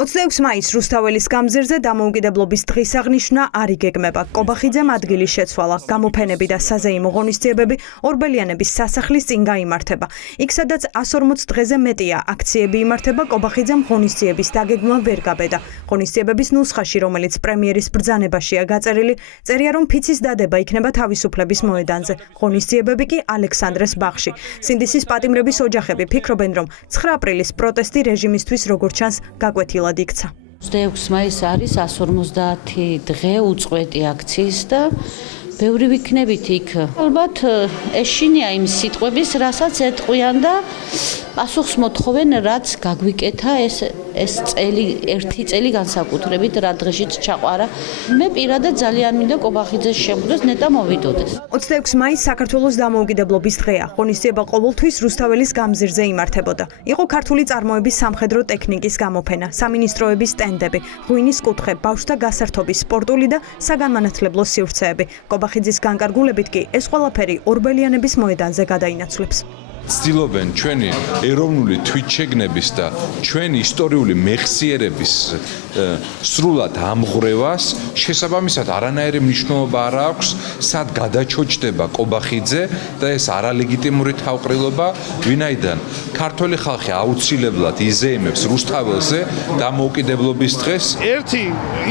26 მაისს რუსთაველის გამზირზე დამოუკიდებლობის დღის აღნიშვნა არ იგეგმება. კობახიძემ ადგილი შეცვალა. გამოფენები და საზეიმო ღონისძიებები ორბელიანების სასახლის წინ გაიმართება. იქ სადაც 140 დღეზე მეტია აქციები იმართება, კობახიძემ ღონისძიების დაგეგმვა ვერ გაბედა. ღონისძიებების ნუსხაში, რომელიც პრემიერის ბრძანებაშია გაწერილი, წერია რომ ფიცის დადება იქნება თავისუფლების მოედანზე. ღონისძიებები კი ალექსანდრეს ბაღში. სინდისის პატიმრების ოჯახები ფიქრობენ, რომ 9 აპრილის პროტესტი რეჟიმისთვის როგორც ჩანს გაკვეთილად იქცა. 26 მაისი არის 150 დღე უწყვეტი აქციის და ბევრი ვიქნებით იქ. ალბათ ეშინია იმ სიტყვების, რასაც ეტყვიან და პასუხს მოთხოვენ, რაც გაგვიკეთა ეს წელი, ერთი წელი განსაკუთრებით, რა დღეშიც ჩაყვარა. მე პირადად ძალიან მინდა კობახიძეს შეხვდეს, ნეტა მოვიდოდეს. 26 მაისს საქართველოს დამოუკიდებლობის დღეა. ღონისძიება ყოველთვის რუსთაველის გამზირზე იმართებოდა. იყო ქართული წარმოების სამხედრო ტექნიკის გამოფენა, სამინისტროების სტენდები, ღვინის კუთხე, ბავშვთა გასართობის სპორტული და საგანმანათლებლო სივრცეები. კობახიძის განკარგულებით კი ეს ყველაფერი ორბელიანების მოედანზე გადაინაცვლებს. ცდილობენ ჩვენი ეროვნული თვითშეგნების და ჩვენი ისტორიული მეხსიერების სრულად ამღვრევას შესაბამისად არანაირი მნიშვნელობა არ აქვს, სად გადაჩოჩდება კობახიძე და ეს არალეგიტიმური თავყრილობა, ვინაიდან ქართველი ხალხი აუცილებლად იზეიმებს რუსთაველზე დამოუკიდებლობის დღეს. ერთი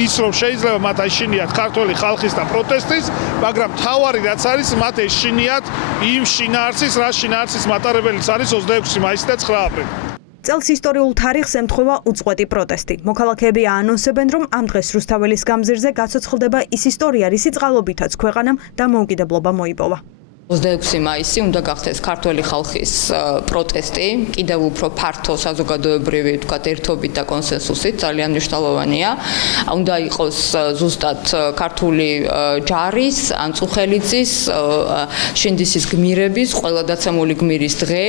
ის რომ შეიძლება მათ ეშინიათ ქართველი ხალხის და პროტესტის, მაგრამ თავარი რაც არის, მათ ეშინიათ იმ შინაარსის, რა შინაარსის მატარებელიც არის 26 მაისი და 9 აპრილი. წელს ისტორიულ თარიღს ემთხვევა უწყვეტი პროტესტი. მოქალაქეები აანონსებენ, რომ ამ დღეს რუსთაველის გამზირზე გაცოცხლდება ის ისტორია, რისი წყალობითაც ქვეყანამ დამოუკიდებლობა მოიპოვა. 26 მაისი უნდა გახდეს ქართველი ხალხის პროტესტი, კიდევ უფრო ფართო საზოგადოებრივი, თქვათ, ერთობით და კონსენსუსით, ძალიან მნიშვნელოვანია. უნდა იყოს ზუსტად ქართული ჯარის, ან წუხელიძის, შინდისის გმირების, ყველა დაცემული გმირის დღე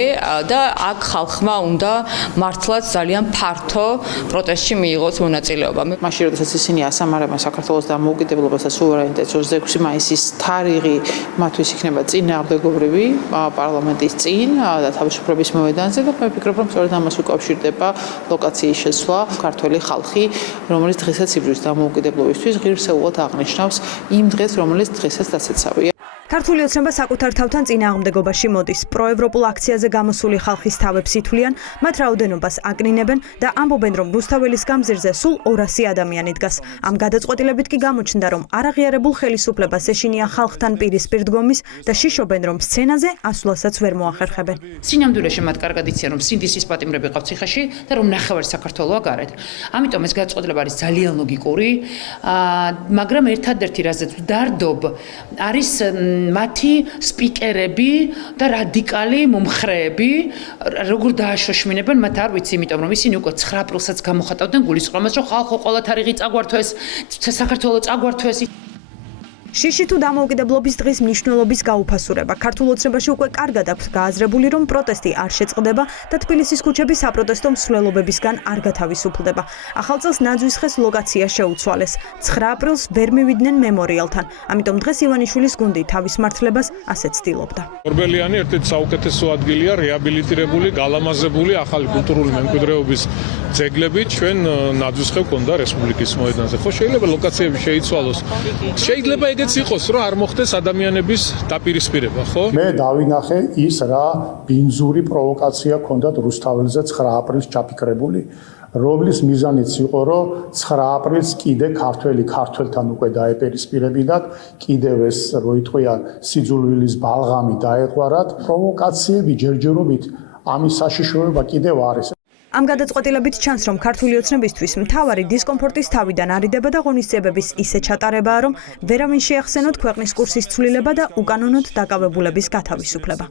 და აქ ხალხმა უნდა მართლაც ძალიან ფართო პროტესტში მიიღოს მონაწილეობა. მაშინ როდესაც ისინი ასამარებენ საქართველოს დამოუკიდებლობას და სუვერენიტეტს 26 მაისის თარიღი მათთვის იქნება წინააღმდეგობრივი პარლამენტის წინ და თავისუფლების მოედანზე და მე ვფიქრობ, რომ სწორედ ამას უკავშირდება ლოკაციის შეცვლა. ქართველი ხალხი, რომელიც დღესაც იბრძვის დამოუკიდებლობისთვის, ღირსეულად აღნიშნავს იმ დღეს, რომელიც დღესაც დასაცავია. ქართული ოცნება საკუთარ თავთან წინააღმდეგობაში მოდის. პროევროპულ აქციაზე გამოსული ხალხის თავებს ითვლიან, მათ რაოდენობას აკნინებენ და ამბობენ, რომ რუსთაველის გამზირზე სულ 200 ადამიანი დგას. ამ გადაწყვეტილებით კი გამოჩნდა, რომ არაღიარებულ ხელისუფლებას ეშინია ხალხთან პირისპირ დგომის და შიშობენ, რომ სცენაზე ასვლასაც ვერ მოახერხებენ. სინამდვილეში მათ კარგად იციან, რომ სინდისის პატიმრები ყავთ ციხეში და რომ ნახევარი საქართველოა გარეთ. ამიტომ ეს გადაწყვეტილება არის ძალიან ლოგიკური, მაგრამ ერთადერთი რაზეც ვდარდობ არის მათი სპიკერები და რადიკალი მომხრეები, როგორ დააშოშმინებენ, მათ არ ვიცი, იმიტომ რომ ისინი უკვე 9 აპრილსაც გამოხატავდნენ გულისწყრომას, რომ ხალხო ყველა თარიღი წაგვართვეს, საქართველო წაგვართვეს. შიში თუ დამოუკიდებლობის დღის მნიშვნელობის გაუფასურება. ქართულ ოცნებაში უკვე კარგად აქვს გააზრებული, რომ პროტესტი არ შეწყდება და თბილისის ქუჩები საპროტესტო მსვლელობებისგან არ გათავისუფლდება. ახალ წელს ნაძვის ლოკაცია შეუცვალეს. 9 აპრილს ვერ მივიდნენ მემორიალთან. ამიტომ დღეს ივანიშვილის გუნდი თავის მართლებას ასეც ცდილობდა. ორბელიანი ერთ-ერთი საუკეთესო ადგილია რეაბილიტირებული, გალამაზებული ახალი კულტურული მემკვიდრეობის ძეგლები ჩვენ ნაძვისხევ გქონდა რესპუბლიკის მოედანზე. ხო, შეიძლება ლოკაციები შეიცვალოს. შეიძლება ეგეც იყოს, რომ არ მოხდეს ადამიანების დაპირისპირება, ხო? მე დავინახე ის რა ბინძური პროვოკაცია ჰქონდათ რუსთაველზე 9 აპრილს ჩაფიქრებული, რომლის მიზანიც იყო, რომ 9 აპრილს კიდე ქართველთან უკვე დაეპირისპირებინათ, კიდევ ეს როიტყვიან სიძულვილის ბალღამი დაეყვარათ, პროვოკაციები ჯერჯერობით ამის საშიშროება კიდევ არის. ამ გადაწყვეტილებით ჩანს, რომ ქართული ოცნებისთვის მთავარი დისკომფორტის თავიდან არიდება და ღონისძიებების ისე ჩატარებაა, რომ ვერავინ შეახსენოთ ქვეყნის კურსის ცვლილება და უკანონოდ დაკავებულების გათავისუფლება.